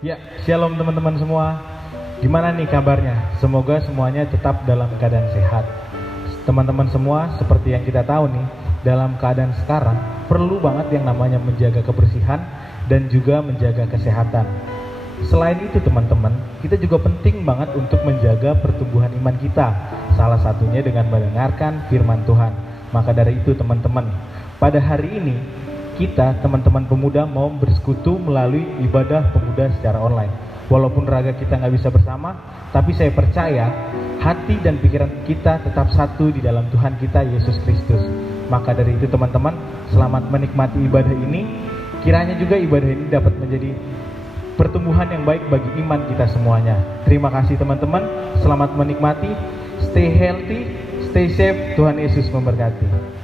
Ya, shalom teman-teman semua. Gimana nih kabarnya? Semoga semuanya tetap dalam keadaan sehat. Teman-teman semua, seperti yang kita tahu nih, dalam keadaan sekarang perlu banget yang namanya menjaga kebersihan dan juga menjaga kesehatan. Selain itu teman-teman, kita juga penting banget untuk menjaga pertumbuhan iman kita. Salah satunya dengan mendengarkan firman Tuhan. Maka dari itu teman-teman, pada hari ini kita teman-teman pemuda mau bersekutu melalui ibadah pemuda secara online. Walaupun raga kita nggak bisa bersama, tapi saya percaya hati dan pikiran kita tetap satu di dalam Tuhan kita Yesus Kristus. Maka dari itu teman-teman, selamat menikmati ibadah ini. Kiranya juga ibadah ini dapat menjadi pertumbuhan yang baik bagi iman kita semuanya. Terima kasih teman-teman, selamat menikmati. Stay healthy, stay safe. Tuhan Yesus memberkati.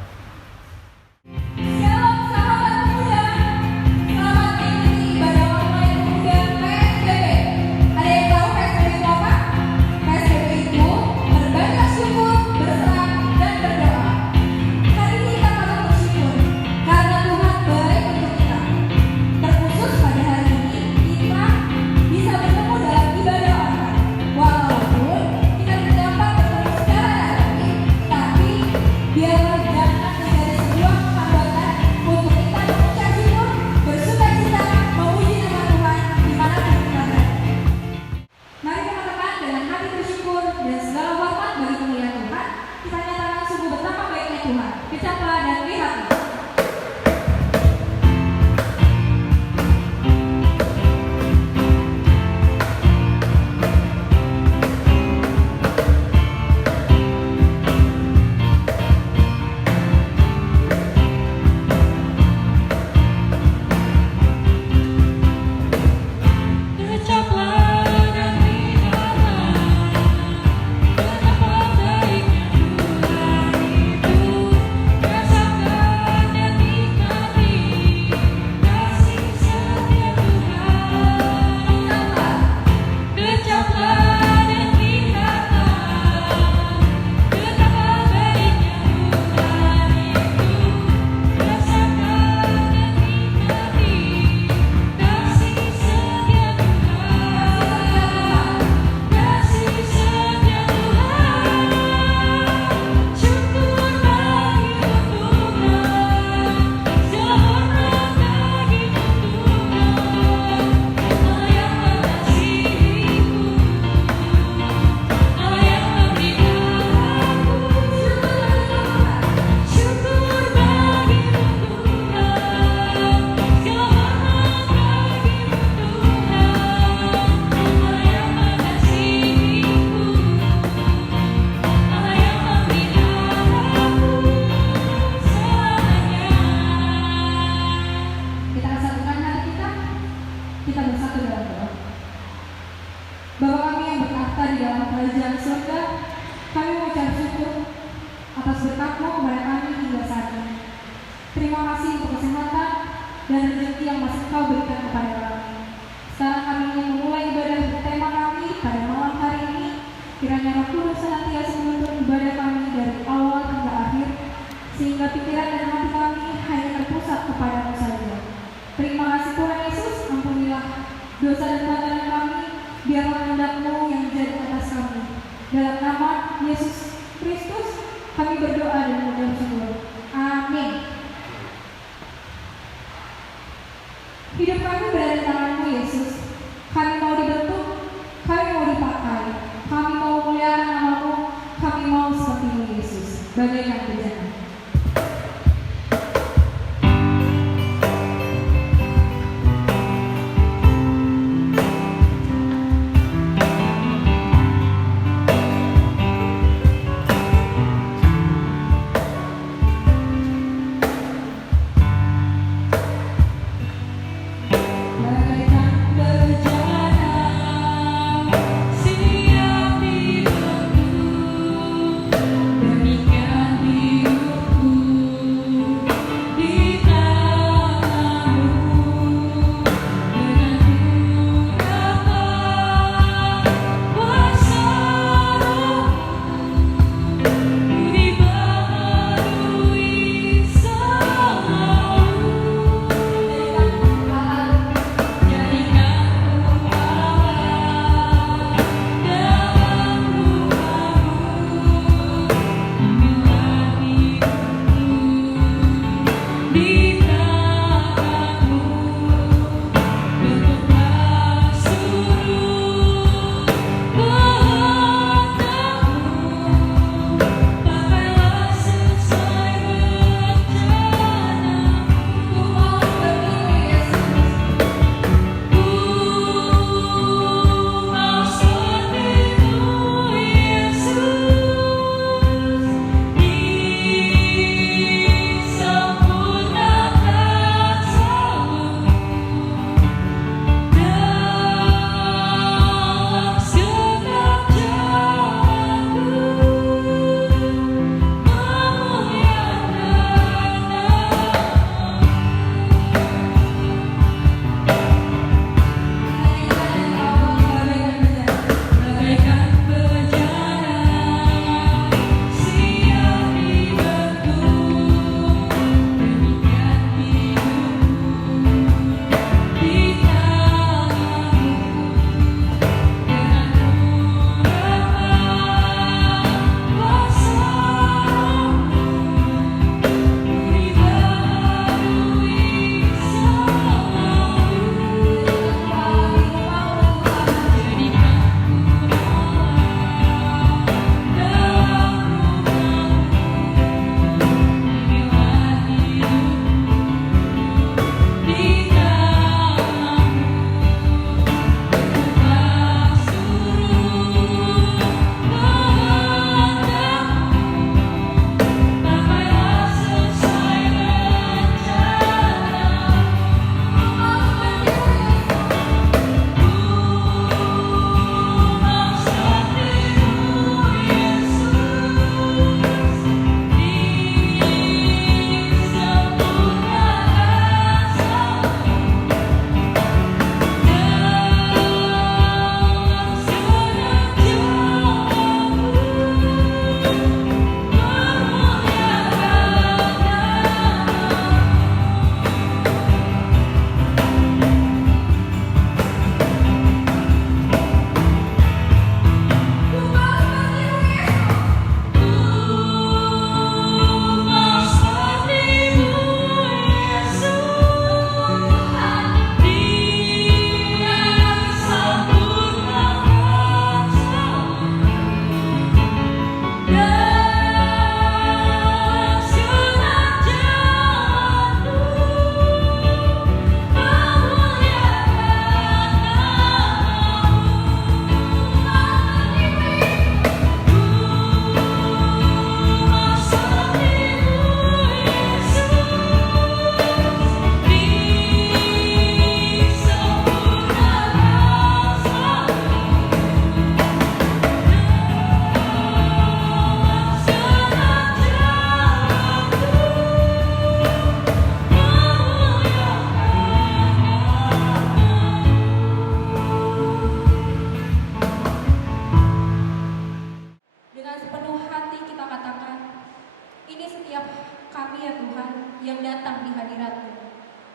Tuhan yang datang di hadirat-Mu.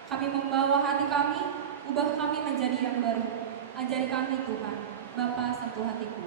Kami membawa hati kami, ubah kami menjadi yang baru. Ajari kami Tuhan, Bapa sentuh hatiku.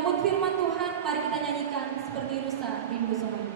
menyambut firman Tuhan, mari kita nyanyikan seperti rusa rindu semai.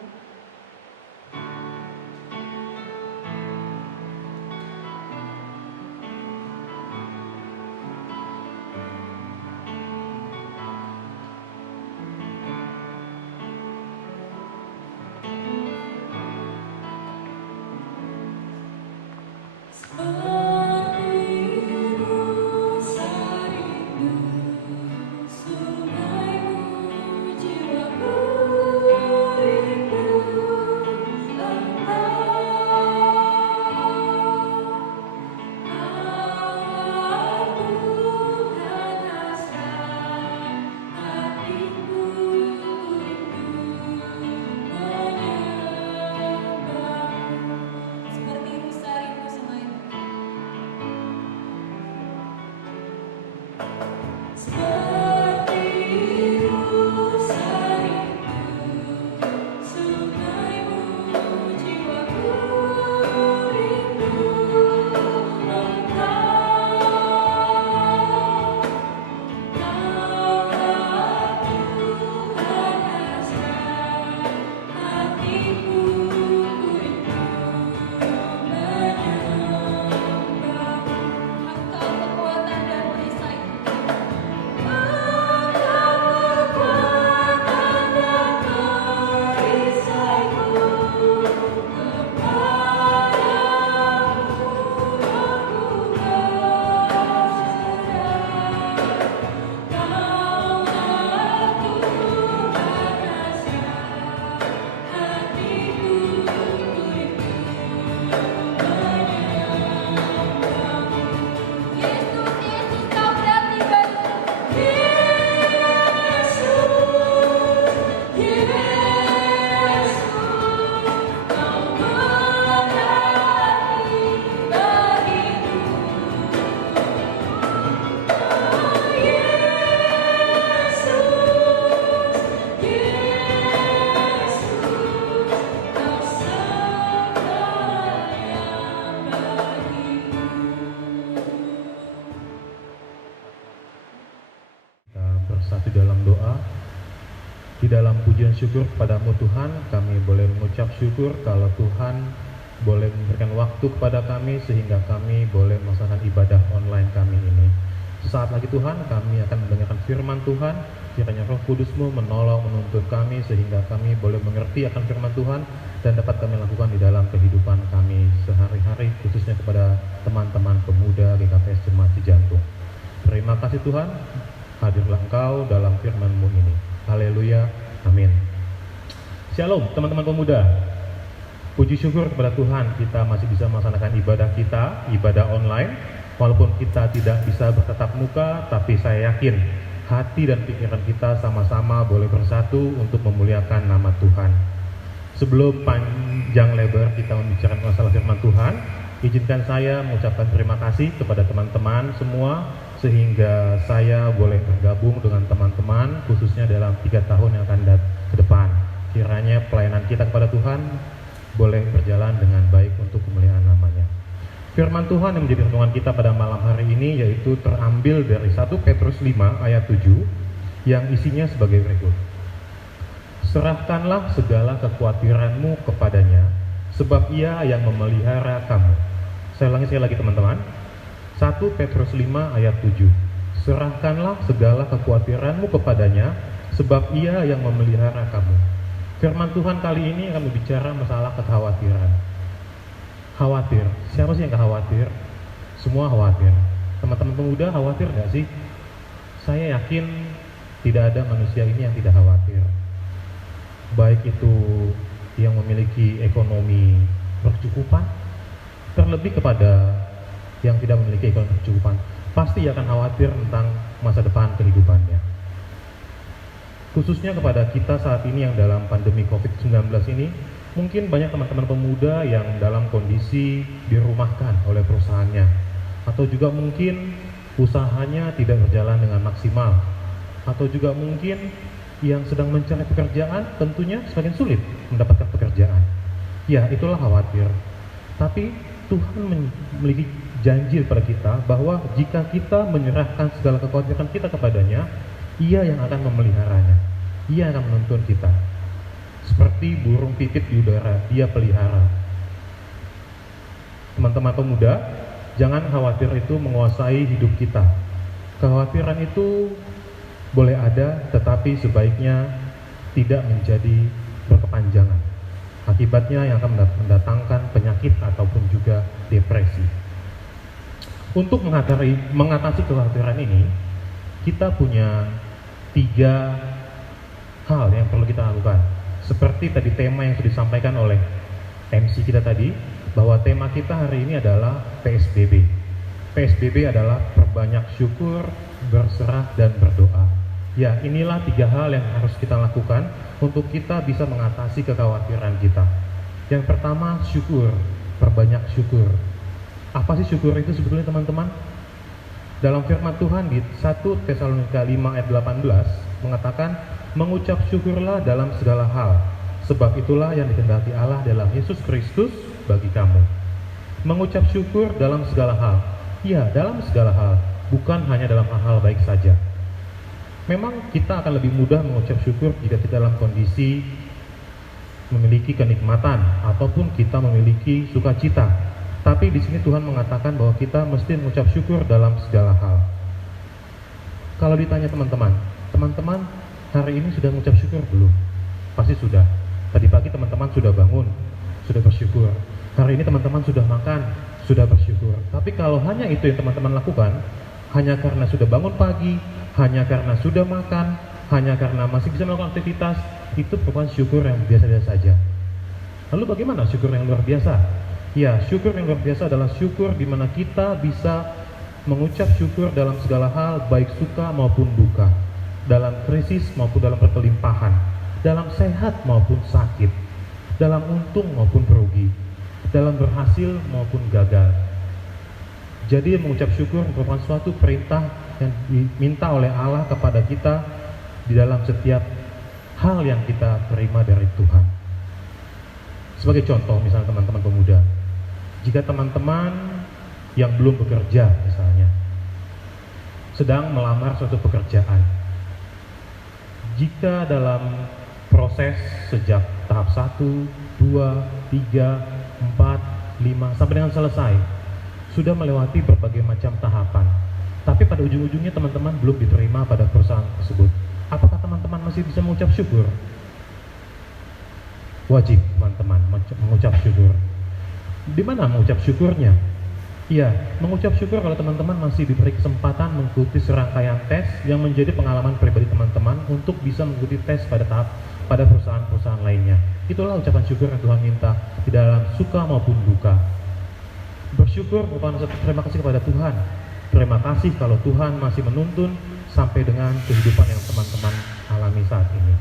Bersatu dalam doa. Di dalam pujian syukur kepadamu Tuhan, kami boleh mengucap syukur kalau Tuhan boleh memberikan waktu kepada kami sehingga kami boleh melaksanakan ibadah online kami ini. Sesaat lagi Tuhan, kami akan mendengarkan firman Tuhan. Kiranya Roh Kudus-Mu menolong, menuntun kami sehingga kami boleh mengerti akan firman Tuhan dan dapat kami lakukan di dalam kehidupan kami sehari-hari, khususnya kepada teman-teman pemuda GKPS Jemaat Cijantung. Terima kasih Tuhan, hadirlah Engkau dalam firman-Mu ini. Haleluya, amin. Shalom teman-teman pemuda. Puji syukur kepada Tuhan, kita masih bisa melaksanakan ibadah kita, ibadah online. Walaupun kita tidak bisa bertatap muka, tapi saya yakin hati dan pikiran kita sama-sama boleh bersatu untuk memuliakan nama Tuhan. Sebelum panjang lebar kita membicarakan masalah firman Tuhan, izinkan saya mengucapkan terima kasih kepada teman-teman semua sehingga saya boleh bergabung dengan teman-teman khususnya dalam 3 tahun yang akan ke depan. Kiranya pelayanan kita kepada Tuhan boleh berjalan dengan baik untuk kemuliaan namanya. Firman Tuhan yang menjadi renungan kita pada malam hari ini yaitu terambil dari 1 Petrus 5 ayat 7 yang isinya sebagai berikut. Serahkanlah segala kekhawatiranmu kepadanya, sebab ia yang memelihara kamu. Saya ulangi sekali lagi teman-teman. 1 Petrus 5 ayat 7. Serahkanlah segala kekhawatiranmu kepadanya, sebab ia yang memelihara kamu. Firman Tuhan kali ini akan berbicara masalah kekhawatiran. Khawatir, siapa sih yang gak khawatir? Semua khawatir. Teman-teman pemuda khawatir gak sih? Saya yakin tidak ada manusia ini yang tidak khawatir. Baik itu yang memiliki ekonomi berkecukupan, terlebih kepada yang tidak memiliki ekonomi berkecukupan, pasti akan khawatir tentang masa depan kehidupannya. Khususnya kepada kita saat ini yang dalam pandemi COVID-19 ini, mungkin banyak teman-teman pemuda yang dalam kondisi dirumahkan oleh perusahaannya, atau juga mungkin usahanya tidak berjalan dengan maksimal, atau juga mungkin yang sedang mencari pekerjaan tentunya semakin sulit mendapatkan pekerjaan. Ya, itulah khawatir. Tapi Tuhan memiliki janji pada kita bahwa jika kita menyerahkan segala kekhawatiran kita kepadanya, Ia yang akan memeliharanya. Ia akan menuntun kita. Seperti burung pipit di udara, Dia pelihara. Teman-teman pemuda, jangan khawatir itu menguasai hidup kita. Kekhawatiran itu boleh ada, tetapi sebaiknya tidak menjadi berkepanjangan. Akibatnya yang akan mendatangkan penyakit ataupun juga depresi. Untuk mengatasi kekhawatiran ini, kita punya 3 hal yang perlu kita lakukan. Seperti tadi tema yang sudah disampaikan oleh MC kita tadi, bahwa tema kita hari ini adalah PSBB. PSBB adalah perbanyak syukur, berserah, dan berdoa. Ya, inilah 3 hal yang harus kita lakukan untuk kita bisa mengatasi kekhawatiran kita. Yang pertama, syukur, perbanyak syukur. Apa sih syukur itu sebetulnya teman-teman? Dalam firman Tuhan di 1 Tesalonika 5 ayat 18 mengatakan, mengucap syukurlah dalam segala hal, sebab itulah yang dikehendaki Allah dalam Yesus Kristus bagi kamu. Mengucap syukur dalam segala hal. Ya, dalam segala hal, bukan hanya dalam hal-hal baik saja. Memang kita akan lebih mudah mengucap syukur jika kita dalam kondisi memiliki kenikmatan ataupun kita memiliki sukacita. Tapi di sini Tuhan mengatakan bahwa kita mesti mengucap syukur dalam segala hal. Kalau ditanya teman-teman hari ini sudah mengucap syukur belum? Pasti sudah. Tadi pagi teman-teman sudah bangun, sudah bersyukur. Hari ini teman-teman sudah makan, sudah bersyukur. Tapi kalau hanya itu yang teman-teman lakukan, hanya karena sudah bangun pagi, hanya karena sudah makan, hanya karena masih bisa melakukan aktivitas, itu bukan syukur yang biasa-biasa saja. Lalu bagaimana syukur yang luar biasa? Ya, syukur yang luar biasa adalah syukur di mana kita bisa mengucap syukur dalam segala hal, baik suka maupun duka, dalam krisis maupun dalam berkelimpahan, dalam sehat maupun sakit, dalam untung maupun rugi, dalam berhasil maupun gagal. Jadi mengucap syukur merupakan suatu perintah yang diminta oleh Allah kepada kita di dalam setiap hal yang kita terima dari Tuhan. Sebagai contoh, misalnya teman-teman pemuda, jika teman-teman yang belum bekerja misalnya sedang melamar suatu pekerjaan, jika dalam proses sejak tahap 1, 2, 3, 4, 5 sampai dengan selesai sudah melewati berbagai macam tahapan, tapi pada ujung-ujungnya teman-teman belum diterima pada perusahaan tersebut, apakah teman-teman masih bisa mengucap syukur? Wajib teman-teman mengucap syukur. Di mana mengucap syukurnya? Iya, mengucap syukur kalau teman-teman masih diberi kesempatan mengikuti serangkaian tes yang menjadi pengalaman pribadi teman-teman untuk bisa mengikuti tes pada perusahaan-perusahaan lainnya. Itulah ucapan syukur yang Tuhan minta di dalam suka maupun duka. Bersyukur merupakan satu terima kasih kepada Tuhan. Terima kasih kalau Tuhan masih menuntun sampai dengan kehidupan yang teman-teman alami saat ini.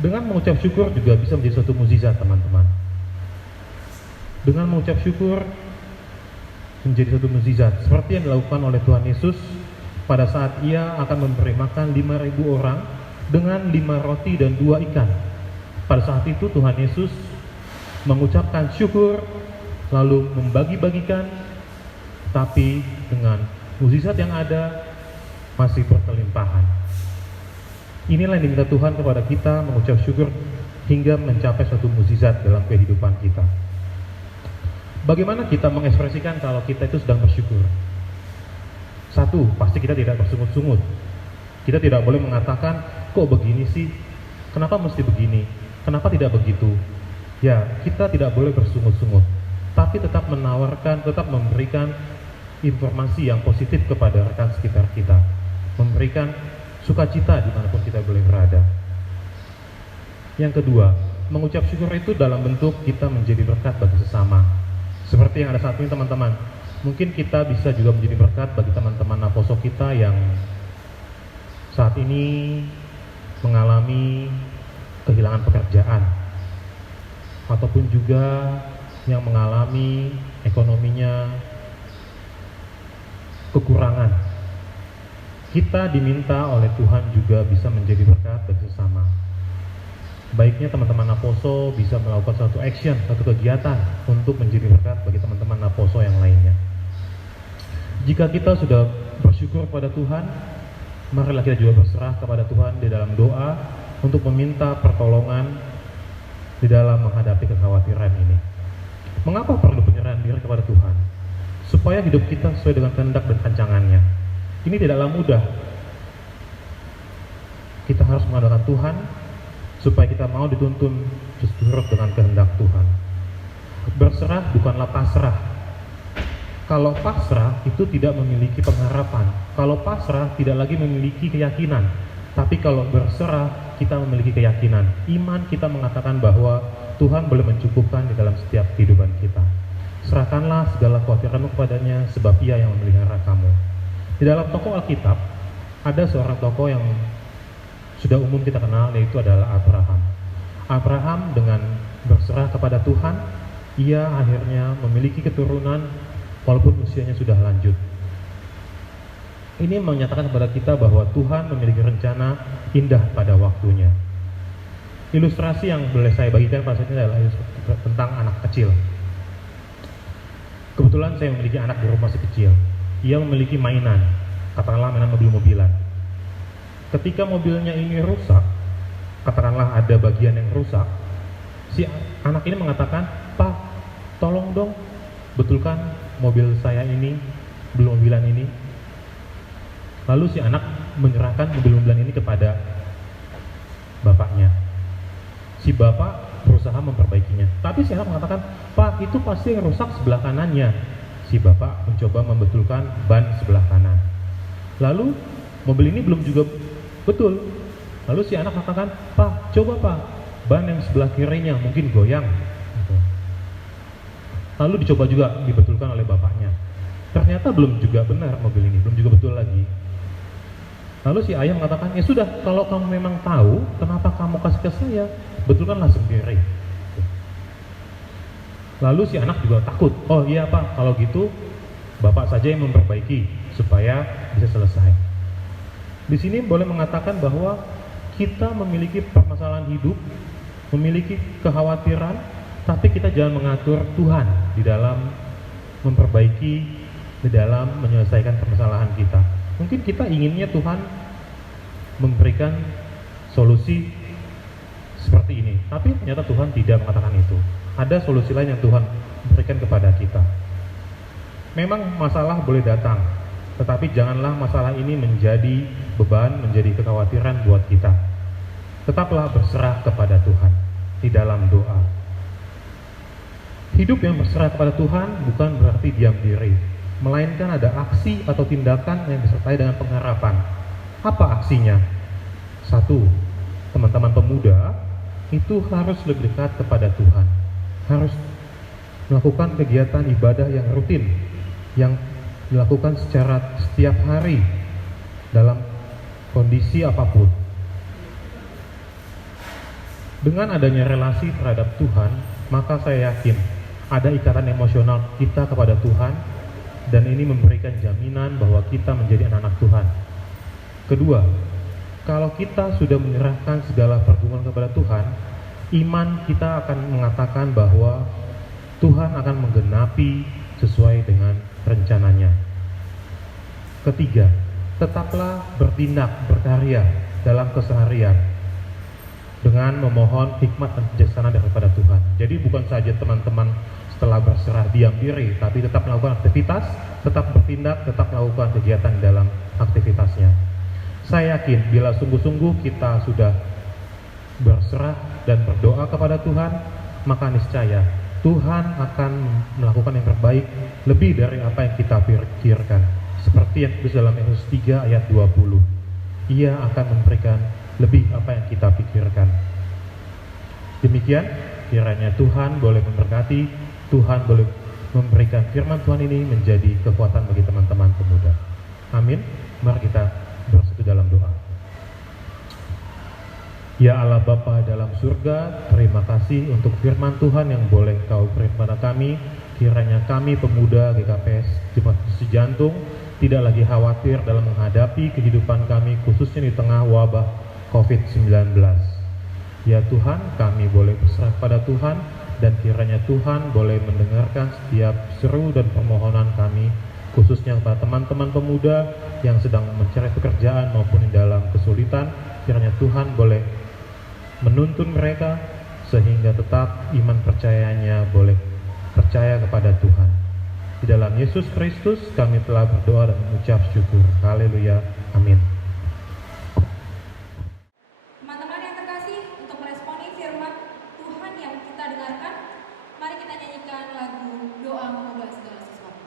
Dengan mengucap syukur juga bisa menjadi suatu mukjizat teman-teman. Dengan mengucap syukur menjadi suatu mukjizat seperti yang dilakukan oleh Tuhan Yesus pada saat Ia akan memberi makan 5.000 orang dengan 5 roti dan 2 ikan. Pada saat itu Tuhan Yesus mengucapkan syukur lalu membagi-bagikan, tapi dengan mukjizat yang ada masih berkelimpahan. Inilah yang diminta Tuhan kepada kita, mengucap syukur hingga mencapai suatu mukjizat dalam kehidupan kita. Bagaimana kita mengekspresikan kalau kita itu sedang bersyukur? 1, pasti kita tidak bersungut-sungut. Kita tidak boleh mengatakan, kok begini sih? Kenapa mesti begini? Kenapa tidak begitu? Ya, kita tidak boleh bersungut-sungut, tapi tetap menawarkan, tetap memberikan informasi yang positif kepada rekan sekitar kita, memberikan sukacita dimanapun kita boleh berada. Yang kedua, mengucap syukur itu dalam bentuk kita menjadi berkat bagi sesama. Seperti yang ada saat ini teman-teman, mungkin kita bisa juga menjadi berkat bagi teman-teman Naposo kita yang saat ini mengalami kehilangan pekerjaan, ataupun juga yang mengalami ekonominya kekurangan. Kita diminta oleh Tuhan juga bisa menjadi berkat bagi sesama. Baiknya teman-teman Naposo bisa melakukan suatu action, suatu kegiatan untuk menjadi berkat bagi teman-teman Naposo yang lainnya. Jika kita sudah bersyukur kepada Tuhan, marilah kita juga berserah kepada Tuhan di dalam doa untuk meminta pertolongan di dalam menghadapi kekhawatiran ini. Mengapa perlu penyerahan diri kepada Tuhan? Supaya hidup kita sesuai dengan kehendak dan rancangannya. Ini tidaklah mudah. Kita harus mengandalkan Tuhan supaya kita mau dituntun seturut dengan kehendak Tuhan. Berserah bukanlah pasrah. Kalau pasrah itu tidak memiliki pengharapan. Kalau pasrah tidak lagi memiliki keyakinan. Tapi kalau berserah kita memiliki keyakinan. Iman kita mengatakan bahwa Tuhan boleh mencukupkan di dalam setiap kehidupan kita. Serahkanlah segala kekhawatiranmu kepadanya sebab Ia yang memelihara kamu. Di dalam tokoh Alkitab ada seorang tokoh yang sudah umum kita kenal, yaitu adalah Abraham. Abraham dengan berserah kepada Tuhan, ia akhirnya memiliki keturunan walaupun usianya sudah lanjut. Ini menyatakan kepada kita bahwa Tuhan memiliki rencana indah pada waktunya. Ilustrasi yang boleh saya bagikan pada saat ini adalah tentang anak kecil. Kebetulan saya memiliki anak di rumah masih kecil. Ia memiliki mainan, katakanlah mainan mobil-mobilan. Ketika mobilnya ini rusak, katakanlah ada bagian yang rusak, si anak ini mengatakan, "Pak, tolong dong betulkan mobil saya ini, mobil-mobilan ini." Lalu si anak menyerahkan mobil-mobilan ini kepada bapaknya. Si bapak berusaha memperbaikinya, tapi si anak mengatakan, "Pak, itu pasti yang rusak sebelah kanannya." Si bapak mencoba membetulkan ban sebelah kanan. Lalu mobil ini belum juga betul. Lalu si anak mengatakan, "Pak, coba Pak, ban yang sebelah kirinya mungkin goyang." Lalu dicoba juga dibetulkan oleh bapaknya. Ternyata belum juga benar mobil ini, belum juga betul lagi. Lalu si ayah mengatakan, "Ya sudah, kalau kamu memang tahu, kenapa kamu kasih ke saya? Betulkanlah sendiri." Lalu si anak juga takut. "Oh iya Pak, kalau gitu bapak saja yang memperbaiki supaya bisa selesai." Di sini boleh mengatakan bahwa kita memiliki permasalahan hidup, memiliki kekhawatiran, tapi kita jangan mengatur Tuhan di dalam memperbaiki, di dalam menyelesaikan permasalahan kita. Mungkin kita inginnya Tuhan memberikan solusi seperti ini, tapi ternyata Tuhan tidak mengatakan itu. Ada solusi lain yang Tuhan berikan kepada kita. Memang masalah boleh datang, tetapi janganlah masalah ini menjadi beban, menjadi kekhawatiran buat kita. Tetaplah berserah kepada Tuhan di dalam doa. Hidup yang berserah kepada Tuhan bukan berarti diam diri, melainkan ada aksi atau tindakan yang disertai dengan pengharapan. Apa aksinya? 1. Teman-teman pemuda itu harus lebih dekat kepada Tuhan, harus melakukan kegiatan ibadah yang rutin, yang dilakukan secara setiap hari dalam kondisi apapun. Dengan adanya relasi terhadap Tuhan, maka saya yakin ada ikatan emosional kita kepada Tuhan, dan ini memberikan jaminan bahwa kita menjadi anak-anak Tuhan. Kedua, kalau kita sudah menyerahkan segala pergumulan kepada Tuhan, iman kita akan mengatakan bahwa Tuhan akan menggenapi sesuai dengan rencananya. Ketiga, tetaplah bertindak, berkarya dalam keseharian dengan memohon hikmat dan kebijaksanaan daripada Tuhan. Jadi bukan saja teman-teman setelah berserah diam diri, tapi tetap melakukan aktivitas, tetap bertindak, tetap melakukan kegiatan dalam aktivitasnya. Saya yakin bila sungguh-sungguh kita sudah berserah dan berdoa kepada Tuhan, maka niscaya Tuhan akan melakukan yang terbaik lebih dari apa yang kita pikirkan. Seperti yang ditulis dalam Efesus 3 ayat 20. Ia akan memberikan lebih apa yang kita pikirkan. Demikian, kiranya Tuhan boleh memberkati, Tuhan boleh memberikan firman Tuhan ini menjadi kekuatan bagi teman-teman pemuda. Amin. Mari kita bersatu dalam doa. Ya Allah Bapa dalam surga, terima kasih untuk firman Tuhan yang boleh Kau beri kepada kami. Kiranya kami pemuda GKPS Jemaat Yesus Jantung tidak lagi khawatir dalam menghadapi kehidupan kami, khususnya di tengah wabah COVID-19. Ya Tuhan, kami boleh berserah pada Tuhan, dan kiranya Tuhan boleh mendengarkan setiap seru dan permohonan kami khususnya kepada teman-teman pemuda yang sedang mencari pekerjaan maupun di dalam kesulitan. Kiranya Tuhan boleh menuntun mereka sehingga tetap iman percayanya boleh percaya kepada Tuhan. Di dalam Yesus Kristus kami telah berdoa dan mengucap syukur. Haleluya. Amin. Teman-teman yang terkasih, untuk meresponi firman Tuhan yang kita dengarkan, mari kita nyanyikan lagu Doa Mengubah Segala Sesuatu.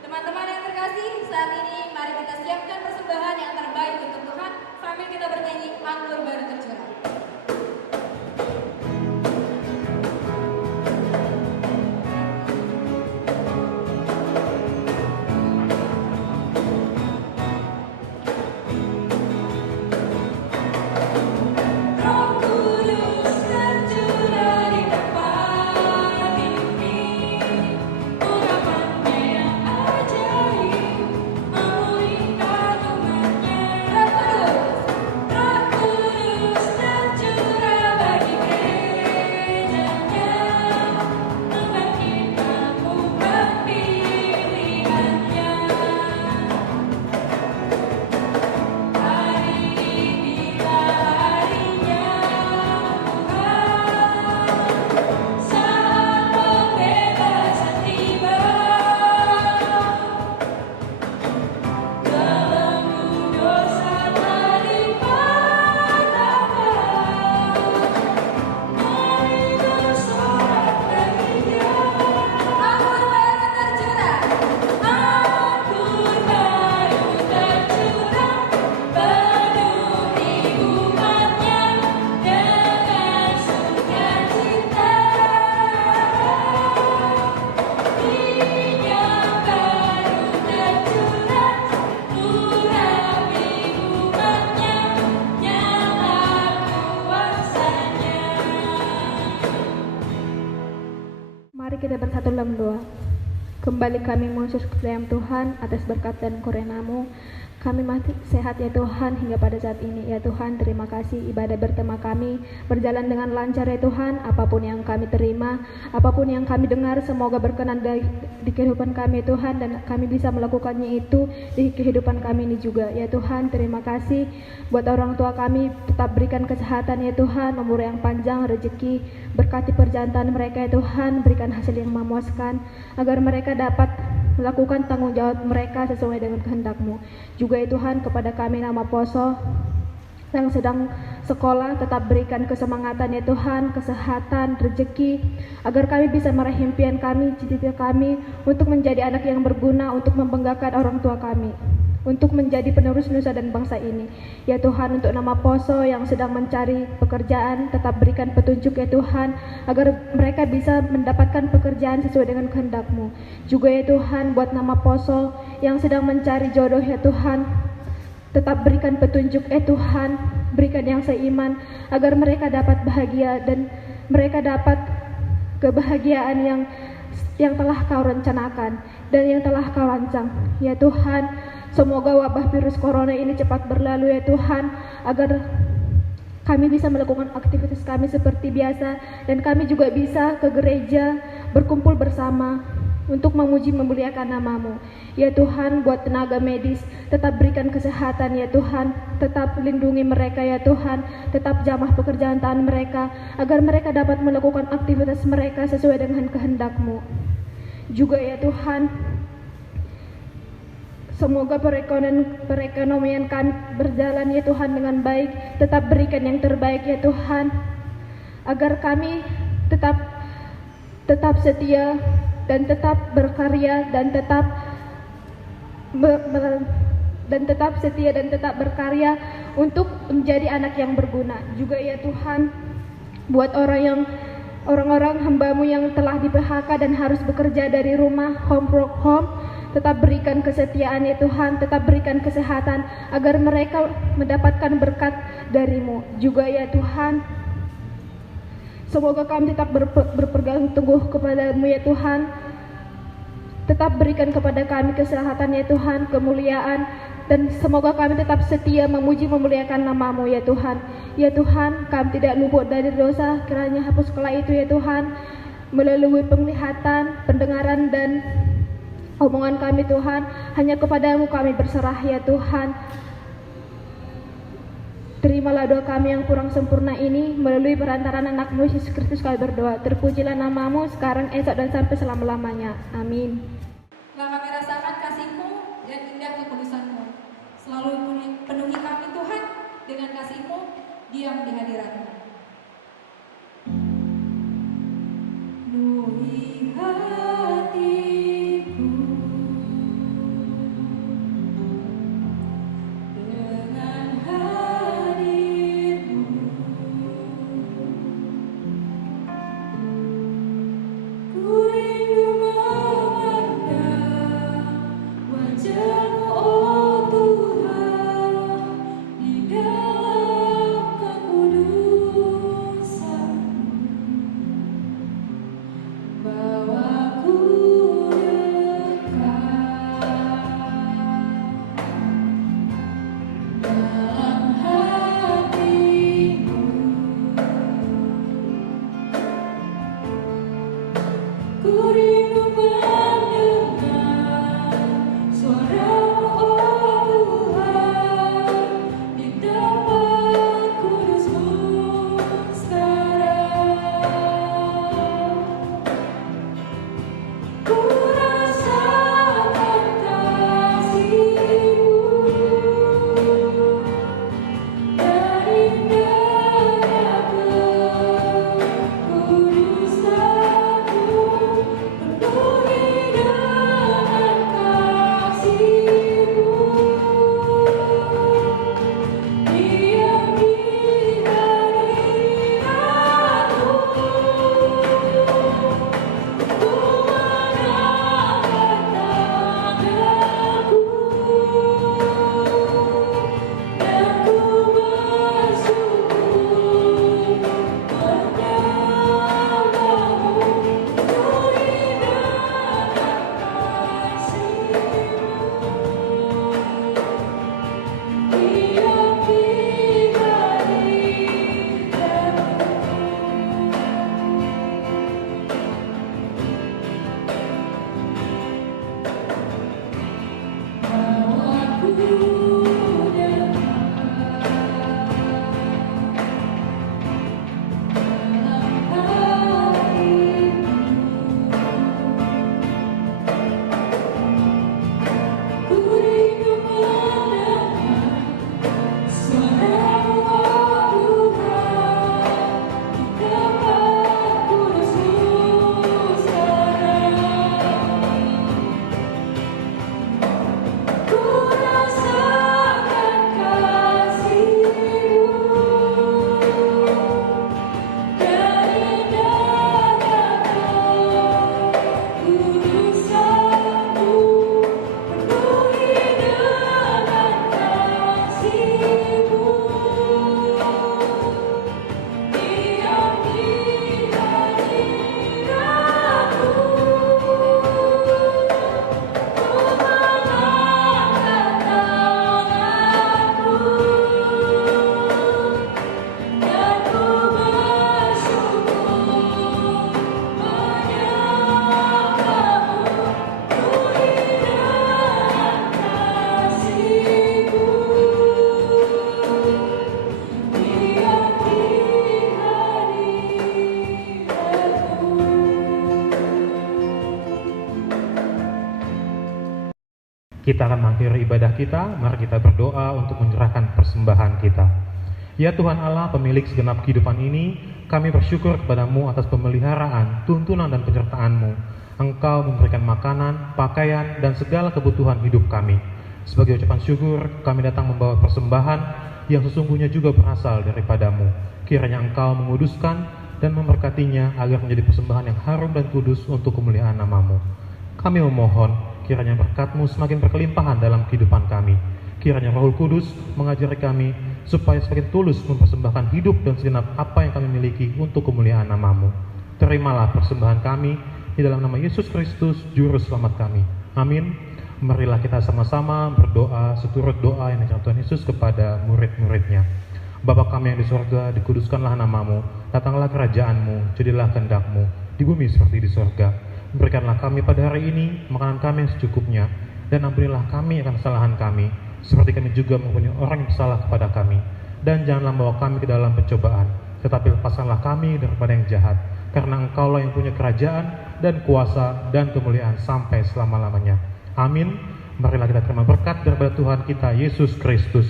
Teman-teman yang terkasih, saat ini mari kita siapkan persembahan yang terbaik untuk Tuhan sambil kita bernyanyi Anggur Baru Tercurah. Kita bersatu dalam doa. Kembali kami mengucap kepada Tuhan atas berkat dan kurnia-Mu. kami masih sehat ya Tuhan hingga pada saat ini. Ya Tuhan, terima kasih ibadah bertema kami berjalan dengan lancar ya Tuhan. Apapun yang kami terima, apapun yang kami dengar, semoga berkenan di kehidupan kami ya Tuhan, dan kami bisa melakukannya itu di kehidupan kami ini juga. Ya Tuhan, terima kasih buat orang tua kami, tetap berikan kesehatan ya Tuhan, umur yang panjang, rezeki, berkati perjalanan mereka ya Tuhan, berikan hasil yang memuaskan agar mereka dapat melakukan tanggung jawab mereka sesuai dengan kehendak-Mu. Juga ya Tuhan, kepada kami Nama Poso yang sedang sekolah, tetap berikan kesemangatan ya Tuhan, kesehatan, rezeki, agar kami bisa meraih impian kami, cita-cita kami untuk menjadi anak yang berguna, untuk membanggakan orang tua kami, untuk menjadi penerus nusa dan bangsa ini. Ya Tuhan, untuk Nama Poso yang sedang mencari pekerjaan, tetap berikan petunjuk ya Tuhan, agar mereka bisa mendapatkan pekerjaan sesuai dengan kehendak-Mu. Juga ya Tuhan, buat Nama Poso yang sedang mencari jodoh ya Tuhan, tetap berikan petunjuk Tuhan, berikan yang seiman, agar mereka dapat bahagia dan mereka dapat kebahagiaan yang telah Kau rencanakan dan yang telah Kau rancang. Ya Tuhan, semoga wabah virus corona ini cepat berlalu ya Tuhan, agar kami bisa melakukan aktivitas kami seperti biasa, dan kami juga bisa ke gereja berkumpul bersama untuk memuji memuliakan nama-Mu. Ya Tuhan, buat tenaga medis, tetap berikan kesehatan ya Tuhan, tetap lindungi mereka ya Tuhan, tetap jamah pekerjaan tangan mereka, agar mereka dapat melakukan aktivitas mereka sesuai dengan kehendak-Mu. Juga ya Tuhan, semoga perekonomian kami berjalan ya Tuhan dengan baik, tetap berikan yang terbaik ya Tuhan, agar kami tetap setia dan tetap berkarya dan tetap setia dan tetap berkarya untuk menjadi anak yang berguna. Juga ya Tuhan, buat orang-orang hamba-Mu yang telah di PHK dan harus bekerja dari rumah, home from home, tetap berikan kesetiaan ya Tuhan, tetap berikan kesehatan agar mereka mendapatkan berkat dari-Mu. Juga ya Tuhan, semoga kami tetap berpegang teguh kepada-Mu ya Tuhan, tetap berikan kepada kami kesehatan ya Tuhan, kemuliaan, dan semoga kami tetap setia memuji memuliakan nama-Mu ya Tuhan. Ya Tuhan, kami tidak luput dari dosa, kiranya hapus kelak itu ya Tuhan, melalui penglihatan, pendengaran, dan omongan kami Tuhan, hanya kepada-Mu kami berserah ya Tuhan. Terimalah doa kami yang kurang sempurna ini, melalui perantaraan anak-Mu Yesus Kristus kami berdoa. Terpujilah nama-Mu sekarang, esok, dan sampai selama-lamanya. Amin. Telah kami rasakan kasih-Mu dan indah kekudusan-Mu. Selalu penuhi kami Tuhan dengan kasih-Mu, diam di hadirat-Mu. Penuhi hatiku dengan hadir-Mu. Ku rindu memandang wajah-Mu, oh Tuhan, di dalam kekudusan. Bawaku dekat dalam hati-Mu. Ku rindu mendengar suara-Mu, oh Tuhan, di tempat kudus-Mu sekarang. Ku rasakan kasih-Mu dan indahnya kekudusan-Mu. Kita akan mengakhiri ibadah kita, mari kita berdoa untuk menyerahkan persembahan kita. Ya Tuhan Allah, pemilik segenap kehidupan ini, kami bersyukur kepadamu atas pemeliharaan, tuntunan dan penyertaan-Mu. Engkau memberikan makanan, pakaian, dan segala kebutuhan hidup kami. Sebagai ucapan syukur, kami datang membawa persembahan yang sesungguhnya juga berasal daripadamu. Kiranya Engkau menguduskan dan memberkatinya agar menjadi persembahan yang harum dan kudus untuk kemuliaan nama-Mu. Kami memohon, kiranya berkat-Mu semakin berkelimpahan dalam kehidupan kami. Kiranya Roh Kudus mengajari kami supaya semakin tulus mempersembahkan hidup dan segenap apa yang kami miliki untuk kemuliaan nama-Mu. Terimalah persembahan kami di dalam nama Yesus Kristus, Juru Selamat kami. Amin. Marilah kita sama-sama berdoa seturut doa yang diajarkan Tuhan Yesus kepada murid-muridnya. Bapa kami yang di surga, dikuduskanlah nama-Mu, datanglah kerajaan-Mu, jadilah kehendak-Mu, di bumi seperti di surga. Berikanlah kami pada hari ini makanan kami yang secukupnya, dan ampunilah kami akan kesalahan kami, seperti kami juga mengampuni orang yang bersalah kepada kami. Dan janganlah membawa kami ke dalam pencobaan, tetapi lepaskanlah kami daripada yang jahat, karena Engkaulah yang punya kerajaan dan kuasa dan kemuliaan sampai selama-lamanya. Amin. Marilah kita terima berkat daripada Tuhan kita Yesus Kristus.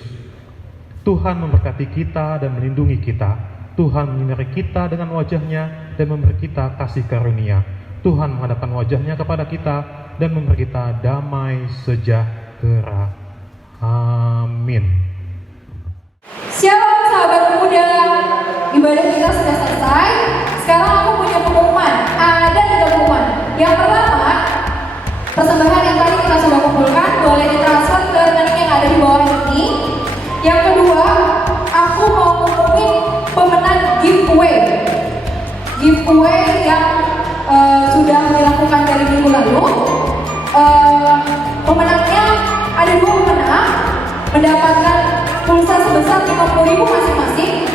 Tuhan memberkati kita dan melindungi kita. Tuhan menyinari kita dengan wajah-Nya dan memberi kita kasih karunia. Tuhan menghadapkan wajah-Nya kepada kita dan memberi kita damai sejahtera. Amin. Shalom sahabat muda, ibadah kita sudah selesai. Sekarang aku punya pengumuman. Ada 3 pengumuman. Yang pertama, persembahan yang tadi kita sudah kumpulkan boleh ditransfer ke rekening yang ada di bawah ini. Yang kedua, aku mau ngumumin pemenang giveaway yang sudah dilakukan dari minggu lalu. Pemenangnya ada 2 pemenang mendapatkan pulsa sebesar 50.000 masing-masing,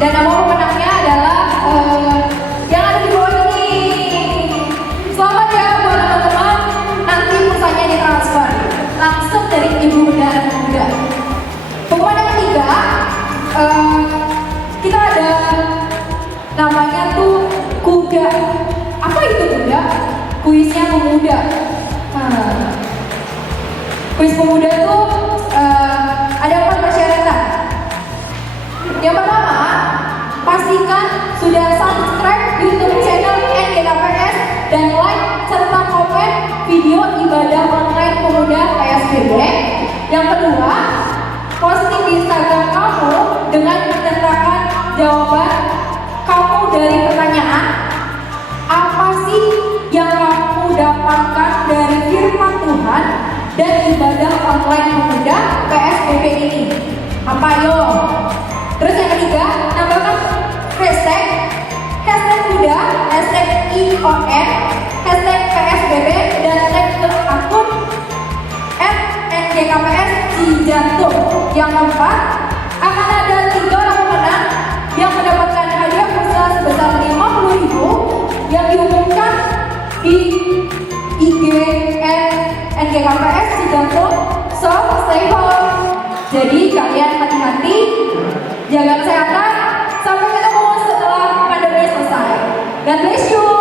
dan nama pemenangnya adalah yang ada di bawah ini. Selamat ya buat teman-teman, nanti pulsanya ditransfer langsung dari Ibu Bendahara Muda. Pengumuman yang ketiga, kita ada namanya tuh kuda. Apa itu kuda? Kuisnya pemuda. Kuis pemuda itu ada 4 persyaratan. Yang pertama, pastikan sudah subscribe YouTube channel NGKPS dan like serta komen video ibadah online pemuda PSBB. Yang kedua, posting di Instagram kamu dengan menyertakan jawaban kamu dari pertanyaan, apa sih yang kamu dapatkan dari firman Tuhan dan ibadah online pemuda PSBB ini? Apa yo? Terus yang ketiga, tambahkan hashtag muda, hashtag ION, hashtag PSBB, dan tag ke akun @NGKPS Cijantung. Yang keempat, akan ada 3 orang pemenang yang mendapatkan hadiah pulsa sebesar 50.000 yang diumumkan di IG NGKPS Cijantung. So, stay home. Jadi kalian hati-hati, jaga kesehatan, sampai ketemu setelah pandemi selesai. God bless you.